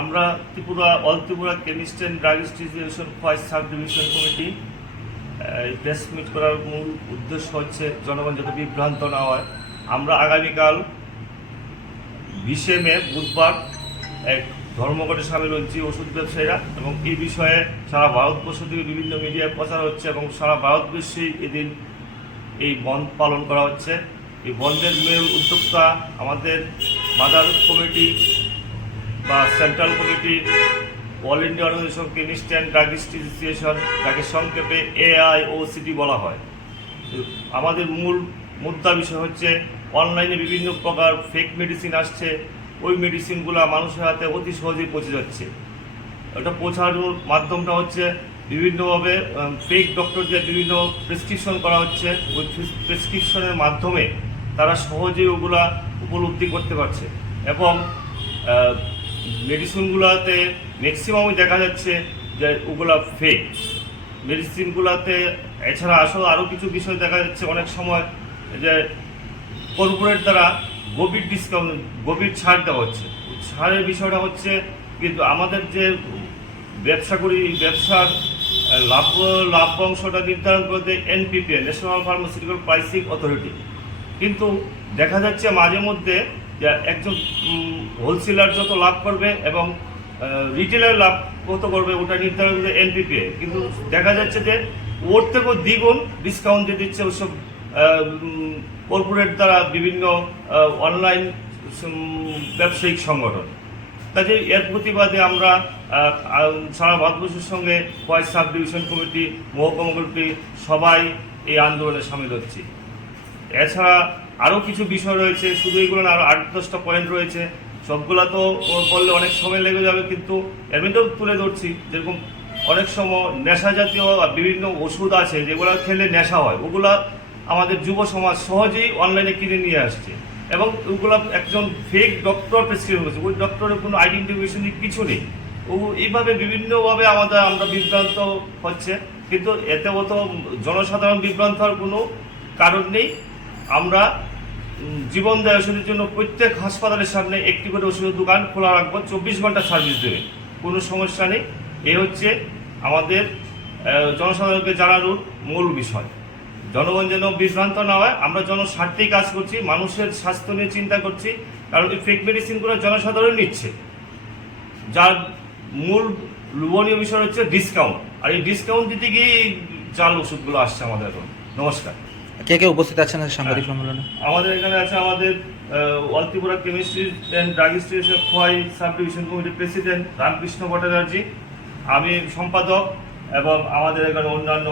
আমরা Tripura all Tripura chemist and druggist association Khowai sub division committee press meet করার মূল উদ্দেশ্য হচ্ছে জনগণ যাতে বিভ্রান্ত না হয়। আমরা আগামীকাল 20শে মে বুধবার এক ধর্মঘটে সামিল হচ্ছি ওষুধ ব্যবসায়ীরা, এবং এই বিষয়ে সারা ভারতবর্ষ থেকে বিভিন্ন মিডিয়ায় প্রচার হচ্ছে এবং সারা ভারতবর্ষেই এদিন এই বন্ধ পালন করা হচ্ছে। এই বন্ধের মূল উদ্যোক্তা আমাদের মাদার কমিটি বা central committee all India organisation chemist and druggist association, যাকে সংক্ষেপে AIOCD বলা হয়। আমাদের মূল মুদ্রা বিষয় হচ্ছে অনলাইনে বিভিন্ন প্রকার ফেক মেডিসিন আসছে, ওই মেডিসিনগুলো মানুষের হাতে অতি সহজেই পৌঁছে যাচ্ছে। ওটা পৌঁছানোর মাধ্যমটা হচ্ছে বিভিন্নভাবে ফেক ডক্টরদের বিভিন্ন প্রেসক্রিপশন করা হচ্ছে। ওই প্রেসক্রিপশনের মাধ্যমে তারা সহজেই ওগুলা উপলব্ধি করতে পারছে, এবং মেডিসিনগুলোতে ম্যাক্সিমামই দেখা যাচ্ছে যে ওগুলা ফেক মেডিসিনগুলোতে। এছাড়া আসলে আরও কিছু বিষয় দেখা যাচ্ছে অনেক সময় যে কর্পোরেট দ্বারা গভীর ডিসকাউন্ট, গভীর ছাড় দেওয়া হচ্ছে। ছাড়ের বিষয়টা হচ্ছে কিন্তু আমাদের যে ব্যবসা করি, ব্যবসার লাভ্যাংশটা নির্ধারণ করতে NPPA, national pharmaceutical pricing authority. কিন্তু দেখা যাচ্ছে মাঝে মধ্যে যে একজন হোলসেলার যত লাভ করবে এবং রিটেলার লাভ কত করবে ওটা নির্ধারণ করবে NPPA, কিন্তু দেখা যাচ্ছে যে ওর থেকেও দ্বিগুণ ডিসকাউন্ট দিয়ে দিচ্ছে ওইসব কর্পোরেট দ্বারা বিভিন্ন অনলাইন ব্যবসায়িক সংগঠন। কাজে এর প্রতিবাদে আমরা সারা ভারতবর্ষের সঙ্গে খোয়াই সাব ডিভিশন কমিটি, মহকুমা কমিটি সবাই এই আন্দোলনে সামিল হচ্ছি। এছাড়া আরও কিছু বিষয় রয়েছে, শুধু এগুলো না, আরও 8-10টা পয়েন্ট রয়েছে। সবগুলা তো বললে অনেক সময় লেগে যাবে, কিন্তু এর মধ্যেও তুলে ধরছি। যেরকম অনেক সময় নেশা জাতীয় বিভিন্ন ওষুধ আছে যেগুলো খেলে নেশা হয়, ওগুলা আমাদের যুব সমাজ সহজেই অনলাইনে কিনে নিয়ে আসছে, এবং ওগুলো একজন ফেক ডক্টর প্রেসক্রিপশন করছে। ওই ডক্টরের কোনো আইডেন্টিফিকেশন কিছু নেই। ও এইভাবে বিভিন্নভাবে আমরা বিভ্রান্ত হচ্ছে, কিন্তু এতে অত জনসাধারণ বিভ্রান্ত হওয়ার কোনো কারণ নেই। আমরা জীবন দেয় ওষুধের জন্য প্রত্যেক হাসপাতালের সামনে একটি করে ওষুধের দোকান খোলা রাখবো, 24 ঘন্টা সার্ভিস দেবে, কোনো সমস্যা নেই। এই হচ্ছে আমাদের জনসাধারণকে জানানোর মূল বিষয়। জনগণ যেন বিভ্রান্ত না হয়। আমরা জনস্বার্থেই কাজ করছি, মানুষের স্বাস্থ্য নিয়ে চিন্তা করছি, কারণ এই ফেক মেডিসিনগুলো জনসাধারণ নিচ্ছে, যার মূল লোভনীয় বিষয় হচ্ছে ডিসকাউন্ট। আর এই ডিসকাউন্ট দিতে গিয়ে জাল ওষুধগুলো আসছে আমাদের এখন। নমস্কার। কে কে উপস্থিত আছেন সাংবাদিক সম্মেলনে? আমাদের এখানে আছে আমাদের all Tripura chemistry and druggist association Khowai sub division কমিটির প্রেসিডেন্ট রামকৃষ্ণ ভট্টাচার্য, আমি সম্পাদক, এবং আমাদের এখানে অন্যান্য